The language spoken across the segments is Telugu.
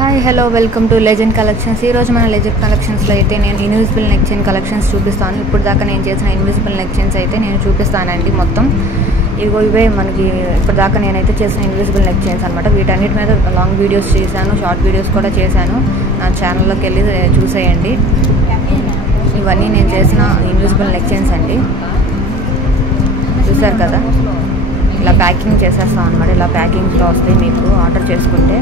Hi hello welcome to legend collections. ఈరోజు మన లెజెండ్ కలెక్షన్స్లో అయితే నేను ఇన్విజిబుల్ నెక్ చైన్ కలెక్షన్స్ చూపిస్తాను. ఇప్పుడు దాకా నేను చేసిన ఇన్విజిబుల్ నెక్ చైన్స్ అయితే నేను చూపిస్తానండి. మొత్తం ఇవే మనకి ఇప్పుడు దాకా నేనైతే చేసిన ఇన్విజిబుల్ నెక్ చైన్స్ అనమాట. వీటన్నిటి మీద లాంగ్ వీడియోస్ చేశాను, షార్ట్ వీడియోస్ కూడా చేశాను. నా ఛానల్లోకి వెళ్ళి చూసేయండి. ఇవన్నీ నేను చేసిన ఇన్విజిబుల్ నెక్ చైన్స్ అండి. చూసారు కదా, ఇలా ప్యాకింగ్ చేసేస్తాం అనమాట. ఇలా ప్యాకింగ్లో వస్తాయి మీకు ఆర్డర్ చేసుకుంటే.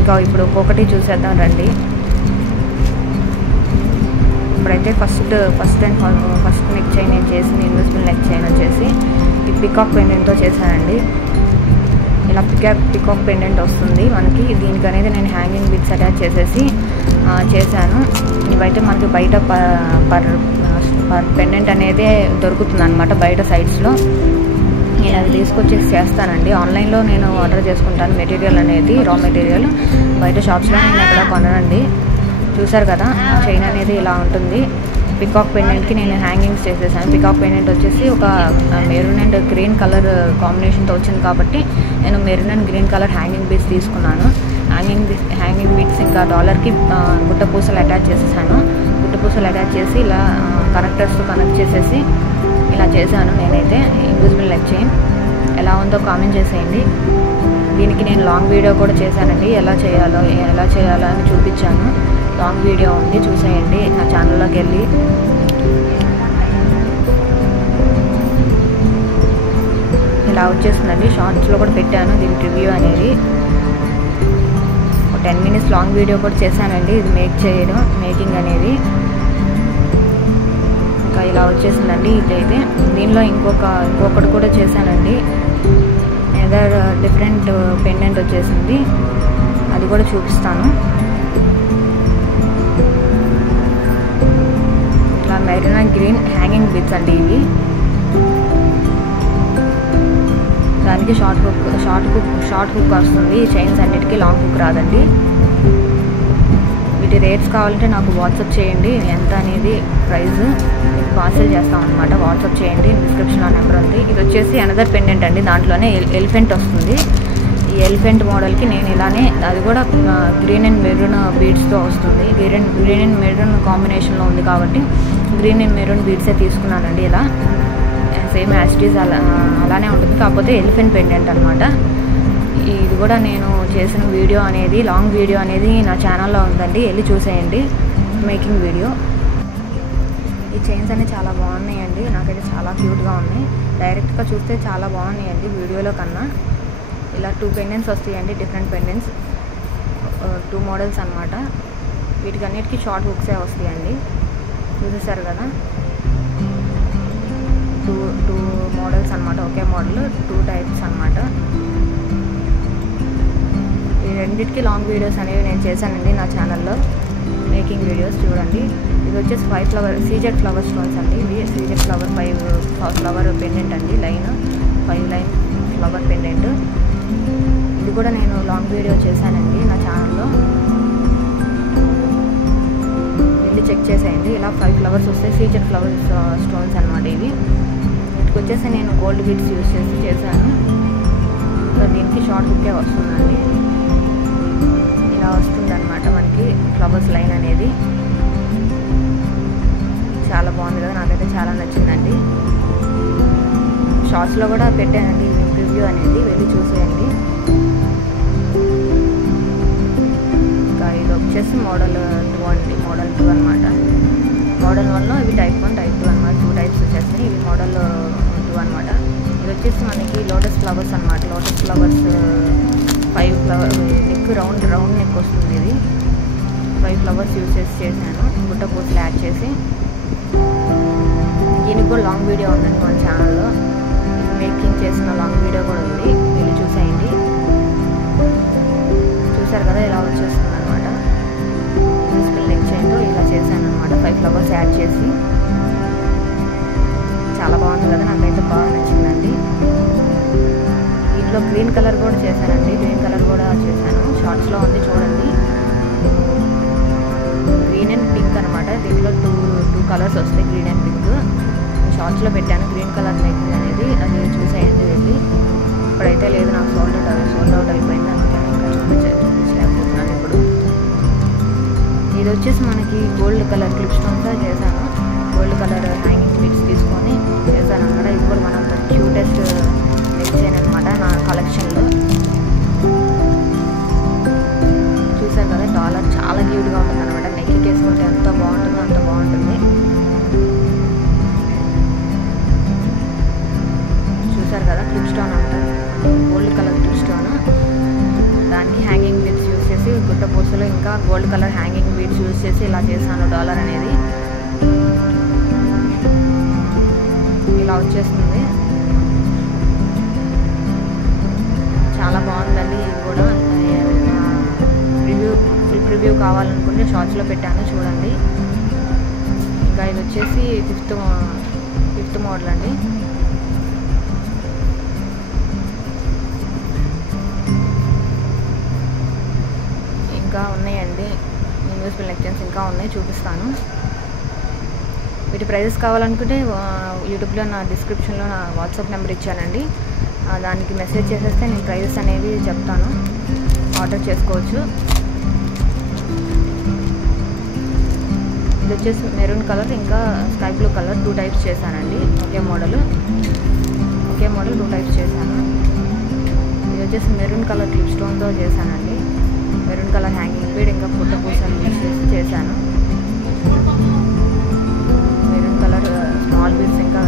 ఇంకా ఇప్పుడు ఒక్కొక్కటి చూసేద్దాం రండి. ఇప్పుడైతే ఫస్ట్ నెక్ చైన్ నేను చేసింది ఇన్విజిబుల్ నెక్ చైన్ వచ్చేసి ఈ పికాక్ పెండెంట్తో చేశానండి. ఇలా పికాక్ పెండెంట్ వస్తుంది మనకి. దీనికి అనేది నేను హ్యాంగింగ్ బిట్స్ అటాచ్ చేసేసి చేశాను. ఇవైతే మనకి బయట పర్ పెండెంట్ అనేది దొరుకుతుంది అనమాట బయట సైట్స్లో. నేను అది తీసుకొచ్చేసి చేస్తానండి. ఆన్లైన్లో నేను ఆర్డర్ చేసుకుంటాను మెటీరియల్ అనేది, రా మెటీరియల్. బయట షాప్స్లో నేను ఎక్కడ కొననండి. చూసారు కదా, చైన్ అనేది ఇలా ఉంటుంది. పికాక్ పెండెంట్కి నేను హ్యాంగింగ్స్ చేసేసాను. పికాక్ పెండెంట్ వచ్చేసి ఒక మెరూన్ అండ్ గ్రీన్ కలర్ కాంబినేషన్తో వచ్చింది కాబట్టి నేను maroon and green colour hanging beads తీసుకున్నాను. హ్యాంగింగ్ బీట్స్ ఇంకా డాలర్కి గుట్ట పూసలు అటాచ్ చేసేసాను. గుట్ట పూసలు అటాచ్ చేసి ఇలా కనెక్టర్స్తో కనెక్ట్ చేసేసి ఇలా చేశాను నేనైతే ఇన్విజిబుల్ నెక్ చైన్. ఎలా ఉందో కామెంట్ చేసేయండి. దీనికి నేను లాంగ్ వీడియో కూడా చేశానండి. ఎలా చేయాలో అని చూపించాను. లాంగ్ వీడియో ఉంది, చూసేయండి నా ఛానల్లోకి వెళ్ళి. ఇలా వచ్చేస్తుందండి. షార్ట్స్లో కూడా పెట్టాను దీని రివ్యూ అనేది. 10 minutes లాంగ్ వీడియో కూడా చేశానండి ఇది మేకింగ్ అనేది. ఇంకా ఇలా వచ్చేసిందండి ఇదైతే. దీనిలో ఇంకొకటి కూడా చేశానండి. ఏదర్ డిఫరెంట్ పెండెంట్ వచ్చేసింది, అది కూడా చూపిస్తాను. ఇట్లా maroon and green hanging bits అండి ఇవి. దానికి షార్ట్ హుక్ వస్తుంది. ఈ చైన్స్ అన్నిటికీ లాంగ్ హుక్ రాదండి. వీటి రేట్స్ కావాలంటే నాకు వాట్సాప్ చేయండి. ఎంత అనేది ప్రైస్ పార్సల్ చేస్తాం అనమాట. వాట్సాప్ చేయండి, డిస్క్రిప్షన్లో నెంబర్ ఉంది. ఇది వచ్చేసి అనదర్ పెండెంట్ అండి. దాంట్లోనే ఎలిఫెంట్ వస్తుంది. ఈ ఎలిఫెంట్ మోడల్కి నేను ఇలానే, అది కూడా గ్రీన్ అండ్ మెరూన్ బీడ్స్తో వస్తుంది. గ్రీన్ అండ్ మెరూన్ కాంబినేషన్లో ఉంది కాబట్టి గ్రీన్ అండ్ మెరూన్ బీడ్సే తీసుకున్నానండి. ఇలా సేమ్ యాస్టీస్ అలానే ఉంటుంది, కాకపోతే ఎలిఫెంట్ పెండెంట్ అనమాట. ఇది కూడా నేను చేసిన వీడియో అనేది, లాంగ్ వీడియో అనేది నా ఛానల్లో ఉందండి, వెళ్ళి చూసేయండి మేకింగ్ వీడియో. ఈ చైన్స్ అనేవి చాలా బాగున్నాయండి. నాకైతే చాలా క్యూట్గా ఉన్నాయి. డైరెక్ట్గా చూస్తే చాలా బాగున్నాయండి వీడియోలో కన్నా. ఇలా 2 పెండెంట్స్ వస్తాయండి, డిఫరెంట్ పెండెంట్స్, 2 మోడల్స్ అనమాట. వీటికి అన్నిటికీ షార్ట్ హుక్సే వస్తాయండి. చూసేసారు కదా, 2 మోడల్స్ అనమాట. ఒకే మోడల్ 2 టైప్స్ అనమాట. ఈ రెండింటికి లాంగ్ వీడియోస్ అనేవి నేను చేశానండి నా ఛానల్లో, మేకింగ్ వీడియోస్ చూడండి. ఇది వచ్చేసి 5 ఫ్లవర్ సీజెడ్ ఫ్లవర్ స్టోన్స్ అండి. ఇది సీజెడ్ ఫ్లవర్ 5 ఫ్లవర్ పెండెంట్ అండి. 5 లైన్ ఫ్లవర్ పెండెంట్. ఇది కూడా నేను లాంగ్ వీడియో చేశానండి నా ఛానల్లో, వెళ్ళి చెక్ చేసేయండి. ఇలా 5 ఫ్లవర్స్ వస్తాయి, సీజెడ్ ఫ్లవర్ స్టోన్స్ అనమాట ఇవి. వీటికి వచ్చేసి నేను గోల్డ్ బీడ్స్ యూజ్ చేసి చేశాను. దీనికి షార్ట్ హుక్కే వస్తుందండి. ఇలా వస్తుంది అనమాట మనకి ఫ్లవర్స్ లైన్ అనేది. చాలా బాగుంది కదా, నాకైతే చాలా నచ్చిందండి. షార్ట్స్లో కూడా పెట్టానండి రివ్యూ అనేది, వెళ్ళి చూసేయండి. ఇంకా ఇది వచ్చేసి మోడల్ 2 అండి, మోడల్ 2 అనమాట. మోడల్ 1లో ఇవి టైప్ 1, టైప్ 2 అనమాట. 2 టైప్స్ వచ్చేస్తాయి. ఇవి మోడల్ 2 అనమాట. ఇది వచ్చేసి మనకి లోటస్ ఫ్లవర్స్ అనమాట. Lotus flowers 5 flower neck, round neck వస్తుంది. ఇది 5 ఫ్లవర్స్ యూజ్ చేసి చేశాను, గుట్ట పూసలు యాడ్ చేసి. దీనికి కూడా లాంగ్ వీడియో ఉందండి మన ఛానల్లో. మేకింగ్ చేసిన లాంగ్ వీడియో కూడా ఉంది, వెళ్ళి చూసేయండి. చూసారు కదా, ఇలా వచ్చేస్తుంది అనమాట. ఇన్విజిబుల్ నెక్ చైన్తో ఇలా చేశాను అనమాట. 5 ఫ్లవర్స్ యాడ్ చేసి. చాలా బాగుంది కదా, నాకైతే బాగా నచ్చిందండి. దీంట్లో గ్రీన్ కలర్ కూడా చేశానండి. గ్రీన్ కలర్ కూడా చేశాను, షార్ట్స్లో ఉంది చూడండి. గ్రీన్ అండ్ పింక్ అనమాట. దీంట్లో 2 కలర్స్ వస్తాయి, గ్రీన్ అండ్ పింక్. షార్ట్స్లో పెట్టాను గ్రీన్ కలర్ నెక్ అనేది, అది చూసేయండి వెళ్ళి. ఇప్పుడైతే లేదు, నాకు సోల్డ్ అవుట్ అయిపోయింది, అందుకని ఇంకా వచ్చేసి మనకి గోల్డ్ కలర్ క్లిప్ స్టోన్తో చేశాను. గోల్డ్ కలర్ హ్యాంగింగ్ బీడ్స్ తీసుకొని చేశాను అనమాట. ఇది కూడా one of the cutest neck chain అనమాట నా కలెక్షన్లో. చూసారు కదా, డాలర్ చాలా క్యూట్గా ఉంటుంది అనమాట. నెక్కి వేసుకుంటే ఎంత బాగుంటుందో అంత బాగుంటుంది. చూసారు కదా, క్లిప్ స్టోన్ అంటారు, గోల్డ్ కలర్ క్లిప్ స్టోన్. దానికి హ్యాంగింగ్ బీడ్స్ యూజ్ చేసి గుట్ట పూసలు ఇంకా gold colour hanging beads use చేసి ఇలా చేశాను డాలర్ అనేది. ఇలా వచ్చేస్తుంది, చాలా బాగుందండి. ఇది కూడా ఫుల్ రివ్యూ కావాలనుకుంటే షార్ట్స్లో పెట్టాను చూడండి. ఇంకా ఇది వచ్చేసి ఫిఫ్త్ మోడల్ అండి. ఇంకా ఉన్నాయండి ఇన్విజిబుల్ నెక్ చైన్స్, ఇంకా ఉన్నాయి, చూపిస్తాను. వీటి ప్రైజెస్ కావాలనుకుంటే యూట్యూబ్లో నా డిస్క్రిప్షన్లో నా వాట్సాప్ నెంబర్ ఇచ్చానండి. దానికి మెసేజ్ చేసేస్తే నేను ప్రైజెస్ అనేవి చెప్తాను, ఆర్డర్ చేసుకోవచ్చు. ఇది వచ్చేసి మెరూన్ కలర్ ఇంకా స్కై బ్లూ కలర్ 2 టైప్స్ చేశానండి. ఒకే మోడల్ 2 టైప్స్ చేశాను. ఇది వచ్చేసి మెరూన్ కలర్ క్లిప్ స్టోన్తో చేశానండి. మెరూన్ కలర్ హ్యాంగింగ్ బీడ్ ఇంకా పుట్ట పూసలు యూజ్ చేసి చేశాను. మెరూన్ కలర్ స్మాల్ బీడ్స్ ఇంకా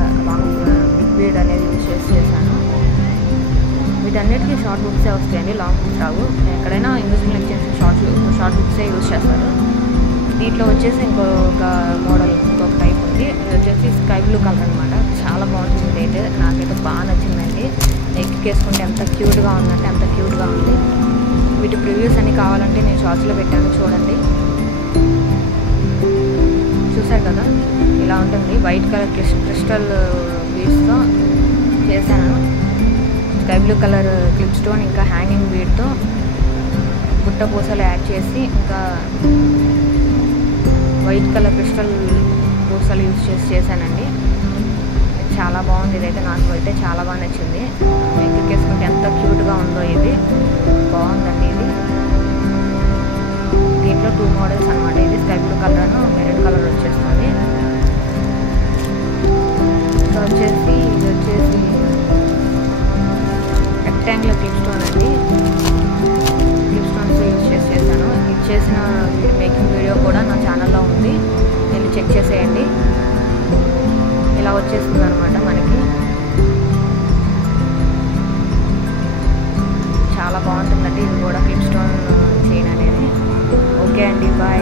బిగ్ బీడ్ అనేది యూజ్ చేసి చేశాను. వీటన్నిటికీ షార్ట్ బుక్సే వస్తాయండి, లాంగ్ బుక్స్ రావు. ఎక్కడైనా ఇన్విజిబుల్ నెక్ చైన్స్ షార్ట్ బుక్సే యూజ్ చేస్తారు. దీంట్లో వచ్చేసి ఇంకొక మోడల్, ఇంకొక టైప్ ఉంది. ఇది వచ్చేసి స్కై బ్లూ కలర్ అనమాట. చాలా బాగుంటుంది, అయితే నాకైతే బాగా నచ్చిందండి. నెక్ వేసుకుంటే ఎంత క్యూట్గా ఉందంటే అంత క్యూట్గా ఉంది. వీటి ప్రివ్యూస్ అన్ని కావాలంటే నేను షార్ట్స్లో పెట్టాను చూడండి. చూసారు కదా, ఇలా ఉంటుంది. వైట్ కలర్ క్రిస్టల్ బీడ్స్తో చేశాను. Sky blue colour clip stone ఇంకా హ్యాంగింగ్ బీడ్తో గుట్ట పూసలు యాడ్ చేసి ఇంకా వైట్ కలర్ క్రిస్టల్ పూసలు యూజ్ చేసి చేశానండి. చాలా బాగుంది, ఇదైతే నాకు అయితే చాలా బాగా నచ్చింది. నెక్ వేసుకుంటే ఎంత క్యూట్గా ఉందో ఇది, బాగుందండి. ఇది దీంట్లో 2 మోడల్స్ అనమాట. ఇది sky blue colour maroon colour వచ్చేస్తుంది. ఇంకా వచ్చేసి ఇది వచ్చేసి రెక్టాంగులర్ క్లిప్ స్టోన్ అండి. క్లిప్ స్టోన్స్ యూజ్ చేసి చేశాను. ఇది చేసిన మేకింగ్ వీడియో కూడా నా ఛానల్లో ఉంది, వెళ్ళి చెక్ చేసేయండి. ఇలా వచ్చేస్తుంది అనమాట మనకి. చాలా బాగుంటుందండి ఇది కూడా క్లిప్ స్టోన్ చైన్ అనేది. ఓకే అండి, బాయ్.